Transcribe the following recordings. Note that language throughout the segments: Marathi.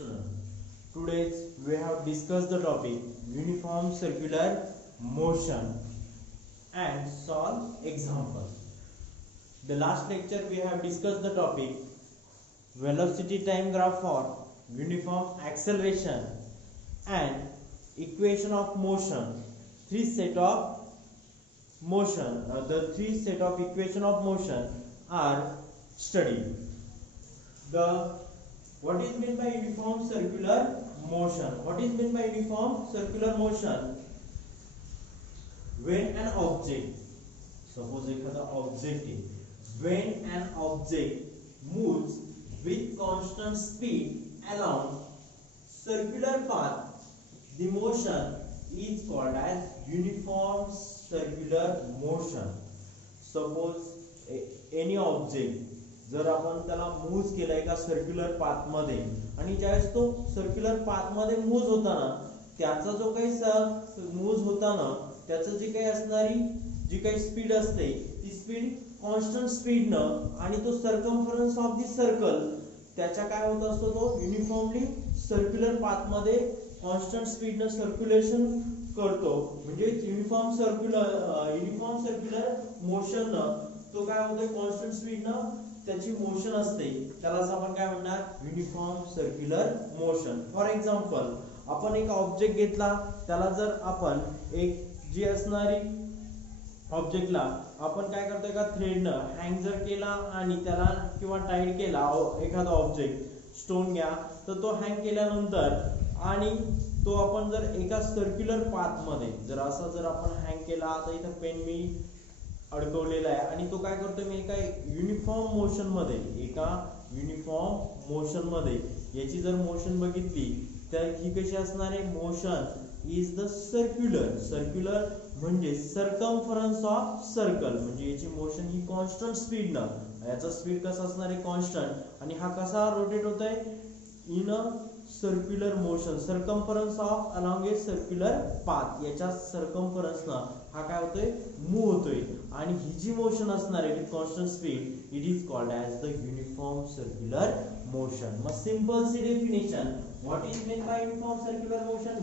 student. Today we have discussed the topic uniform circular motion and solve examples. The last lecture we have discussed the topic velocity time graph for uniform acceleration and equation of motion. The three set of equation of motion are studied. What is meant by uniform circular motion? What is meant by uniform circular motion? When an object, suppose एखादा object आहे, when an object moves with constant speed along circular path, the motion is called as uniform circular motion. Suppose any object जर आपण त्याला मूव्ह केला एका सर्क्युलर पाथ मध्ये आणि ज्यावेळेस तो सर्क्युलर पाथ मध्ये मूव्ह होताना त्याचा जो काही मूव्ह होताना त्याचं जे काही असणारी जी काही स्पीड असते ती स्पीड कॉन्स्टंट स्पीडनं आणि तो सर्कम्फरन्स ऑफ द सर्कल त्याच्या काय होत असतो तो युनिफॉर्मली सर्क्युलर पाथ मध्ये कॉन्स्टंट स्पीडनं सर्क्युलेशन करतो म्हणजे युनिफॉर्म सर्क्युलर मोशननं तो काय होतोय कॉन्स्टंट स्पीडनं त्याची मोशन असते त्यालाच आपण काय म्हणणार uniform circular motion. For example आपण एक ऑब्जेक्ट घेतला त्याला जर आपण एक जी असणारी ऑब्जेक्टला आपण काय करतो एका थ्रेडनं हँग जर केला आणि त्याला किंवा टाईट केला एखादा ऑब्जेक्ट स्टोन घ्या तर तो हँग केल्यानंतर आणि तो आपण जर एका सर्क्युलर पाथ मध्ये जर असा जर आपण हँग केला आता इथं पेन मी अडकवलेला आहे आणि तो काय करतो मी एका युनिफॉर्म मोशन मध्ये याची जर मोशन बघितली तर ही कशी असणार आहे मोशन इज द सर्क्युलर म्हणजे सर्कम्फरन्स ऑफ सर्कल म्हणजे याची मोशन ही कॉन्स्टंट स्पीड ना याचा स्पीड कसा असणार आहे कॉन्स्टंट आणि हा कसा रोटेट होतोय in a circular motion circumference of along a circular path याच्या सर्कम्फरन्स ना हा काय होतोय मूव्ह होतोय आणि ही जी मोशन असणार आहे with constant speed it is called as the uniform circular motion. मग सिंपल सी definition what is mean by uniform circular motion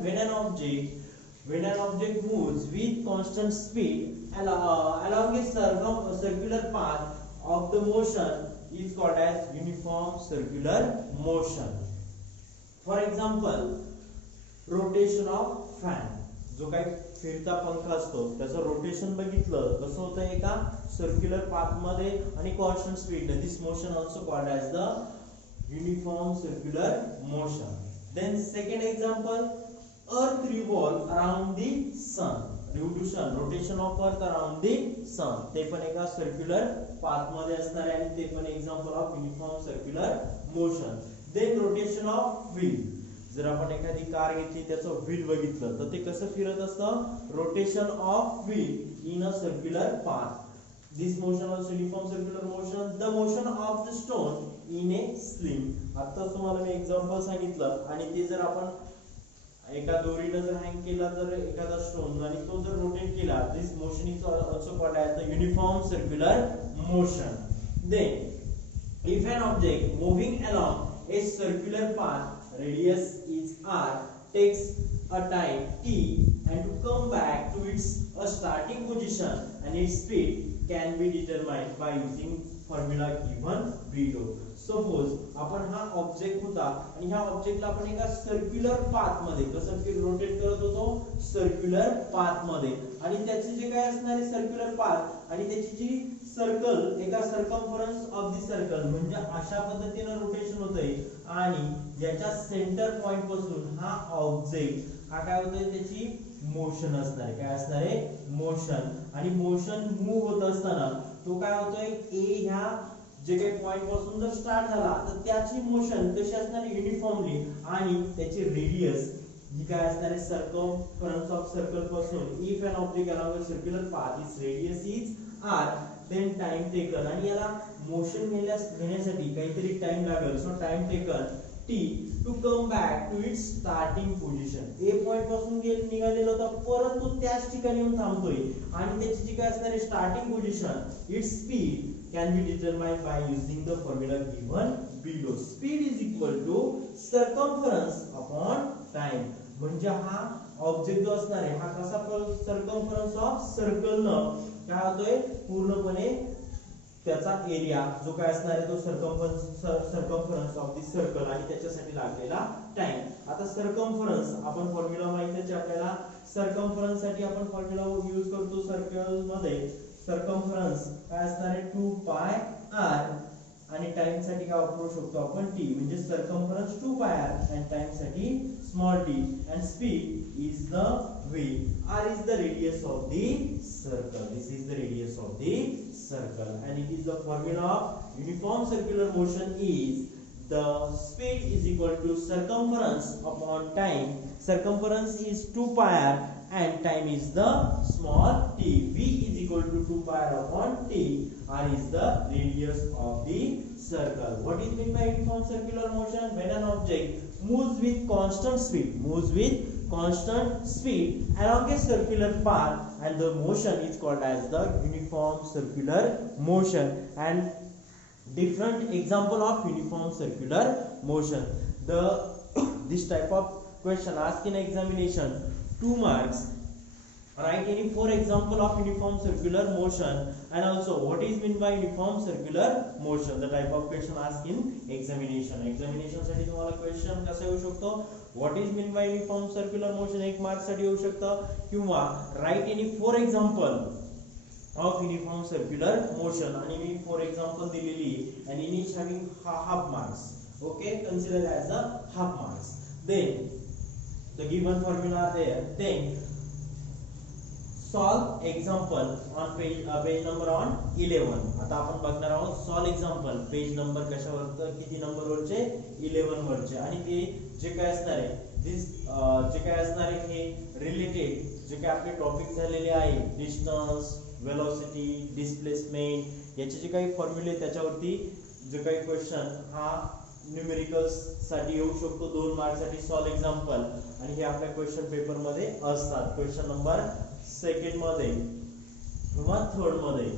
when an object moves with constant speed along a circular path of the motion is called as uniform circular motion. For example, rotation of fan जो काही फिरता पंखा असतो त्याचं रोटेशन बघितलं कसं होतं एका सर्क्युलर पाथ मध्ये आणि कॉन्स्टंट स्पीडने this motion also called as the uniform circular motion. Then second example earth revolve around the sun rotation of earth around the sun ते पण एका सर्क्युलर पाथ मध्ये असणार आहे आणि ते पण example of uniform circular motion. Then rotation of wheel जर आपण एखादी कार घेतली त्याचं व्हील बघितलं तर ते कसं फिरत असतं rotation of wheel in a circular path this motion also uniform circular motion. The motion of the stone in A sling आता तुम्हाला मी एक्झाम्पल सांगितलं आणि ते जर आपण एका दोरीने जर हँग केला तर एखादा स्टोन आणि तो जर रोटेट केला this motion is also called as the uniform circular motion. Then if an object moving along a circular path radius is r takes a time t and to come back to its starting position and its speed can be determined by using formula given below. Suppose आपण हा ऑब्जेक्ट होता आणि ह्या ऑब्जेक्टला आपण एका सर्क्युलर पाथ मध्ये कसं की रोटेट करत होतो सर्क्युलर पाथ मध्ये आणि त्याचे जे काय असणार आहे सर्क्युलर पाथ आणि त्याची जी सर्कल एका सर्कम्फरन्स ऑफ द सर्कल म्हणजे अशा पद्धतीने रोटेशन होतंय आणि याच्या सेंटर पॉइंट पासून हा ऑब्जेक्ट हा काय होतोय त्याची मोशन असणार आहे काय असणार आहे मोशन आणि मोशन मूव्ह होत असताना तो काय होतोय ए ह्या जे काही पॉइंट पासून जर स्टार्ट झाला तर त्याची मोशन कशी असणार युनिफॉर्मली आणि त्याची रेडियस जी काय असणार आहे सर्कम्फरन्स ऑफ सर्कल पासून if an object along a circular path its radius is r then time taken आणि याला मोशन घेण्यासाठी काहीतरी टाइम लागेल so time taken t to come back to its starting position a point पासून निघालेला होता परंतु त्याच ठिकाणी येऊन थांबतोय आणि त्याची जी काय असणार आहे starting position its speed can be determined by using the formula given below. Speed is equal to circumference upon time. म्हणजे हा ऑब्जेक्ट जो असणार आहे हा कसा सर्कम्फरन्स ऑफ सर्कल न काय होतोय पूर्णपणे त्याचा एरिया जो काय असणार आहे तो सर्कम्फरन्स ऑफ दी सर्कल आणि त्याच्यासाठी लागलेला टाइम. आता सर्कम्फरन्स आपण फॉर्म्युला माहितीच आहे आपल्याला. सर्कम्फरन्स साठी आपण फॉर्म्युला यूज करतो सर्कल मध्ये. सर्कम्फरन्स काय असणार आहे 2 पाय r आणि टाइम साठी काय वापरू शकतो आपण t. म्हणजे सर्कम्फरन्स 2 पाय r आणि टाइम साठी small t and speed is the v. r is the radius of the circle. This is the radius of the circle and it is the formula of uniform circular motion is the speed is equal to circumference upon time. Circumference is 2 pi r and time is the small t. V is equal to 2 pi r upon t. R is the radius of the circle. What is meant by uniform circular motion? When an object moves with constant speed along a circular path and the motion is called as the uniform circular motion. And different example of uniform circular motion. This type of question asked in examination 2 marks. Write any 4 example of uniform circular motion and also what is meant by uniform circular motion. The type of question asked in examination. Examination साठी तुम्हाला क्वेश्चन कसा येऊ शकतो what is meant by uniform circular motion 1 mark साठी येऊ शकतं किंवा write any 4 example of uniform circular motion आणि मी 4 example दिलेली and in each having half marks. Okay, consider as a half marks. Then the given formula are there. Then solve example on page number on 11. आता आपण बघणार आहोत solve example पेज नंबर कशावर किती नंबर वरचे 11 वरचे आणि ते जे काय असणार आहे जे काय असणार आहे हे रिलेटेड जे काय आपले टॉपिक झालेले आहे डिस्टन्स वेलोसिटी डिस्प्लेसमेंट याचे जे काही फॉर्म्युले त्याच्यावरती जे काही क्वेश्चन हा न्यूमेरिकल्स साठी येऊ शकतो 2 मार्क साठी सॉल्व एक्झाम्पल आणि हे आपल्या क्वेश्चन पेपर मध्ये असतात. क्वेश्चन नंबर सेकंड मध्ये किंवा थर्ड मध्ये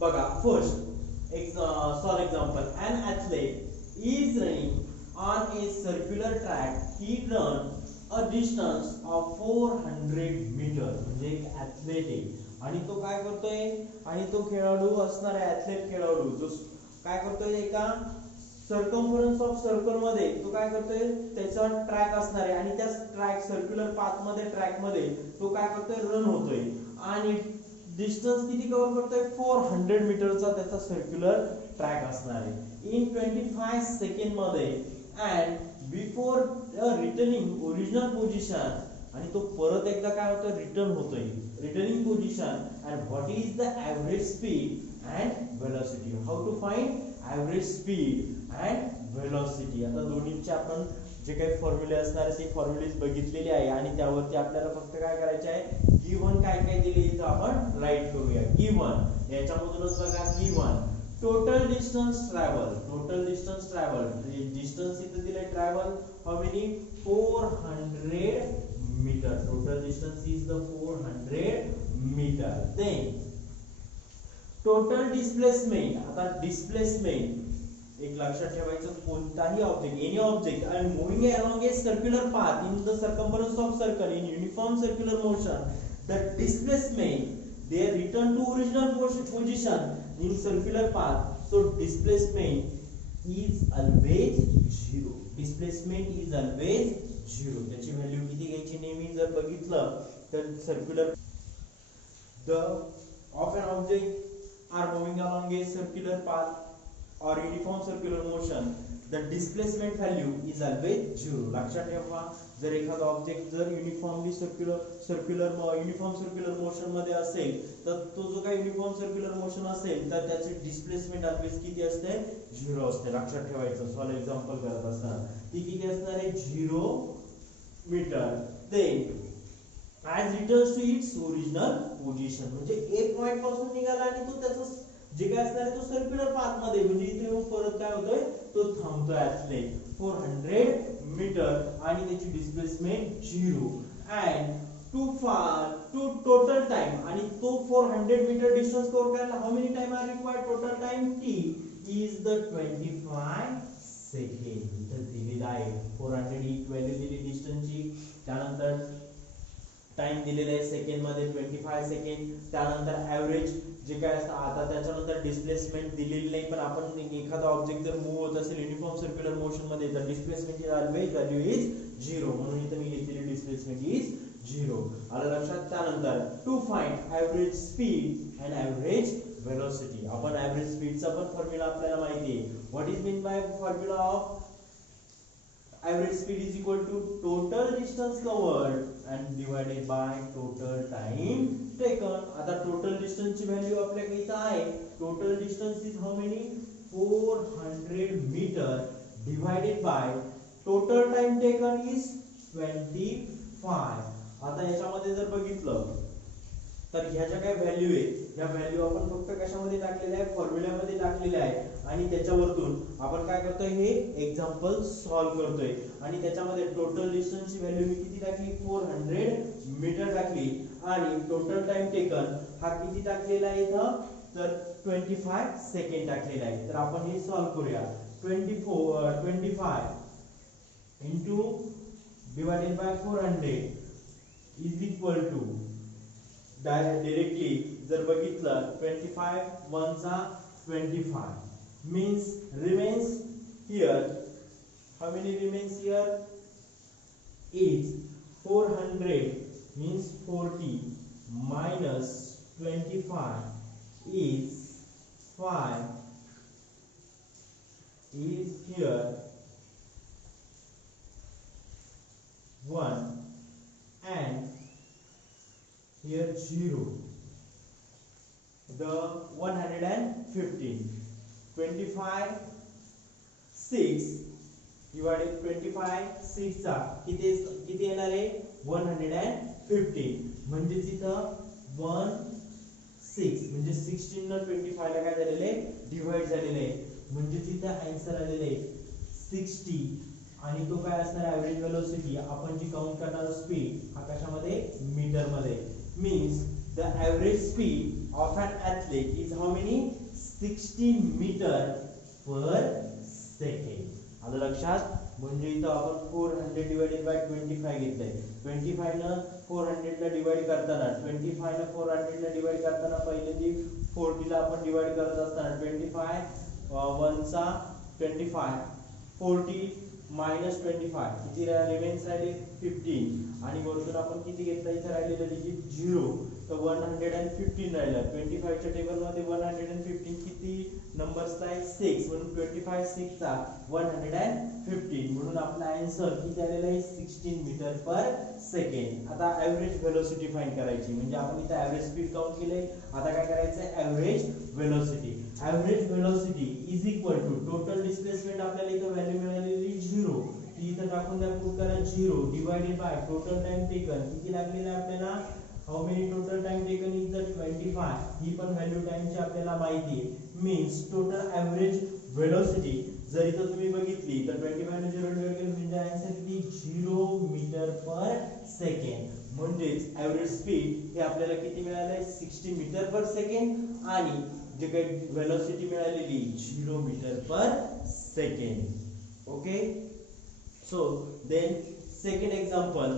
बघा फर्स्ट एक solve example. An athlete is running on a circular track. He run a distance of 400 metre. म्हणजे एक ॲथलीट आहे आणि तो काय करतोय आणि तो खेळाडू असणार आहे ॲथलीट खेळाडू जो काय करतोय एका सर्कम्फरन्स ऑफ सर्कल मध्ये तो काय करतोय त्याचा ट्रॅक असणार आहे आणि त्या ट्रॅक सर्क्युलर पाथ मध्ये ट्रॅक मध्ये तो काय करतोय रन होतोय आणि डिस्टन्स किती कव्हर करतोय 400 मीटरचा त्याचा सर्क्युलर ट्रॅक असणार आहे इन 25 सेकंड मध्ये and before returning original position आणि तो परत एकदा काय होतोय रिटर्न होतोय returning position. And what is the average speed and velocity. How to find average speed and velocity. आता दोन्हीचे आपण जे काही फॉर्म्युले असणार आहे ते फॉर्म्युलेज बघितलेले आहे आणि त्यावरती आपल्याला फक्त काय करायचे आहे गिवन काय काय दिले इथं आपण राईट करूया. गिवन याच्यामधूनच बघा given total distance travel distance इथं दिले travel how many 400 metre. Total distance is the 400 metre. Then total displacement. आता डिस्प्लेसमेंट एक लक्षात ठेवायचं कोणताही object any object and moving along a circular path in the circumference of circle in uniform circular motion the displacement they return to original position in circular path. So displacement is always 0. Displacement is always 0. त्याची व्हॅल्यू किती घ्यायची नेहमी जर बघितलं तर circular the of an object are moving along a circular path or uniform circular motion the displacement value is always 0. लक्षात ठेवा जर एखादा ऑब्जेक्ट जर युनिफॉर्मली युनिफॉर्म सर्क्युलर मोशन मध्ये असेल तर तो जो काही युनिफॉर्म सर्क्युलर मोशन असेल तर त्याचे डिस्प्लेसमेंट ऑलवेज किती असते 0 असते. लक्षात ठेवायचं. सॉल्व एक्झाम्पल करत असताना ती किती असणार आहे 0 metre. Then as returns to its original position म्हणजे एक पॉइंट पासून निघाला आणि तो त्याचं जे काय असणार आहे तो सर्क्युलर पाथ मध्ये म्हणजे इथे येऊन परत काय होतोय तो थांबतोय ॲथलीट 400 मीटर आणि त्याची displacement 0 and to total time आणि तो 400 मीटर डिस्टन्स कव्हर करायला how many time are required total time t is the 25 second. इथं दिलेलं आहे 400 ही व्हॅल्यू दिली डिस्टन्सची. त्यानंतर टाइम दिलेला आहे सेकंड मध्ये 25 सेकंड. त्यानंतर ऍव्हरेज जे काय असतं. आता त्याच्यानंतर डिस्प्लेसमेंट दिलेली नाही, पण आपण एखादा ऑब्जेक्ट जर मूव्ह होत असेल युनिफॉर्म सर्क्युलर मोशन मध्ये तर डिस्प्लेसमेंट ऑलवेज व्हॅल्यू इज 0. म्हणून इथे मी घेतलेली डिस्प्लेसमेंट इज 0. आलं लक्षात. त्यानंतर to find average speed and average velocity. आपण ऍव्हरेज स्पीडचा पण फॉर्म्युला आपल्याला माहिती आहे. What is mean by formula of average speed is equal to total distance covered and divided by total time taken. आता total distance ची व्हॅल्यू आपल्याकडे इथं आहे. total distance is how many 400 meter divided by total time taken is 25. आता याच्यामध्ये जर बघितलं तर ह्या ज्या काही व्हॅल्यू आहे ह्या व्हॅल्यू आपण फक्त कशामध्ये टाकलेल्या आहे फॉर्म्युल्यामध्ये टाकलेल्या आहे. आणि त्याच्यावरतून आपण काय करतोय हे एक्झाम्पल सॉल्व्ह करतोय. आणि त्याच्यामध्ये टोटल डिस्टन्सची व्हॅल्यू मी किती टाकली 400 मीटर टाकली. आणि टोटल टाइम टेकन हा किती टाकलेला आहे इथं तर 25 सेकंड टाकलेला आहे. तर आपण हे सॉल्व्ह करूया. 25 into divided by 400 is equal to directly जर बघितलं 25 1 चा 25 means remains here. How many remains here is 400 means 40 minus 25 is 5 is here 1 and here 0. The 115 25 6 divided 25 6 चा किती येणार आहे 115 म्हणजे इथं 1 6 म्हणजे 16 न 25 ला काय झालेलं आहे डिवाइड झालेलं आहे. म्हणजे इथं आन्सर आलेलं आहे 60. आणि तो काय असणार ऍव्हरेज वेलोसिटी आपण जी काउंट करणार स्पीड हा कशामध्ये मीटर मध्ये. means the average speed of an athlete is how many 60 meter per second. आलं लक्षात. म्हणजे इथं आपण 400 divided by 25 घेतलंय. 25 न 400 ला डिवाइड करताना 25 न 400 ला डिवाइड करताना पहिल्यांदी 40 ला आपण डिवाइड करत असताना 25 1 चा 25 40 minus 25 किती रिमेन्स राहिले 15. आणि वरतून आपण किती घेतला इथे राहिलेलं डिजिट 0. तर 115 राहिला. 25 च्या टेबल मध्ये 115 किती नंबर्स आहे 6 म्हणून 25 6 चा 115 म्हणून आपला आन्सर किती आलेला आहे 16 मीटर पर सेकंड. आता ऍव्हरेज वेलोसिटी फाइंड करायची. म्हणजे आपण इथे ऍव्हरेज स्पीड काउंट केले. आता काय करायचं average velocity. Average velocity is equal to total displacement आपल्याला इथे व्हॅल्यू मिळालेली 0. ती इथे टाकून द्या पुट करा 0 divided by total time taken किती लागलेलं आहे आपल्याला how many total time taken is the 25. ही पण व्हॅल्यू टाइमची आपल्याला माहिती आहे. मीन्स टोटल ऍव्हरेज वेलोसिटी जर इथं तुम्ही बघितली तर 25 ने 0 डिवाइड केलं म्हणजे आन्सर किती 0 मीटर पर सेकंड. म्हणजेच ऍव्हरेज स्पीड हे आपल्याला किती मिळालं आहे 60 मीटर पर सेकंड. आणि जे काही वेलोसिटी मिळालेली 0 metre per second. Okay, so then second example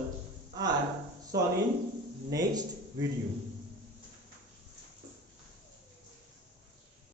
are solved in next video.